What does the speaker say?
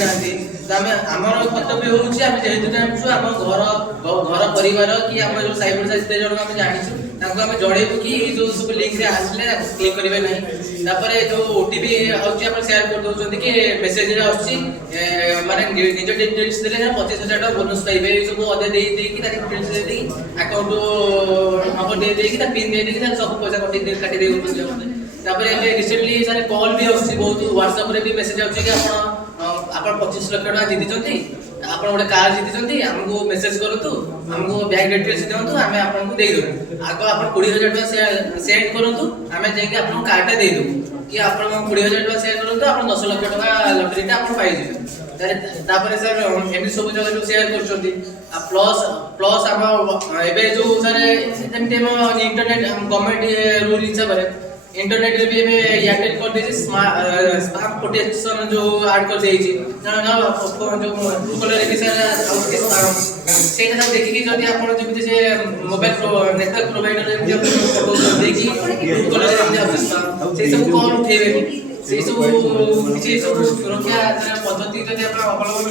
जानी ना आमर कर्तव्य हूँ आम जेहेतु जानूँ आम घर घर परिवार कि आम जो साई पड़सा जिते जन आम जाचु आम जनइबू कि जो सब लिंक रे आसले क्लिक करेंगे ना जो ओटीपी आम सेयार कर दौरान कि मेसेज माने निज डिटेल्स देले 25,000 टका बोनस पाइबे सब अदे डिटेल्स अकाउंट नंबर दे पिन दे सब पैसा काटी दे रिसेंटली सारे कॉल भी आसी बहुत व्हाट्सएप रे भी मेसेज आउछि कि आपण 25 लाख टका जीति आपण गोटे कार जीति हमको मेसेज करतु हमको बैंक डिटेल्स दियंतु आमे आपन को देई देबु आगो आपण 20,000 टका सेंड करतु आमे जेके आपन कार्ड दे देबु कि आपण 20,000 टका सेंड करतु आपण 10 लाख टका लॉटरी टा आपण पाइ जिवे तापर सर एमडी सब जगह जो शेयर करछोंती प्लस प्लस हम एबे जो सर जेमते हम इंटरनेट गवर्नमेंट रूल हिसाब रे इंटरनेट रे भी एयरटेल कर दे स्पैम प्रोटेक्शन जो ऐड कर दे जो ब्लू कलर रे सर सेटा सब देखि कि जदी आपण जेमति से मोबाइल नेटवर्क प्रोवाइडर रे फोटो देखि ब्लू कलर रे से सब कॉल उठेबे से सब किछि सब सुरक्षा पद्धति जदी आपण अवलंबन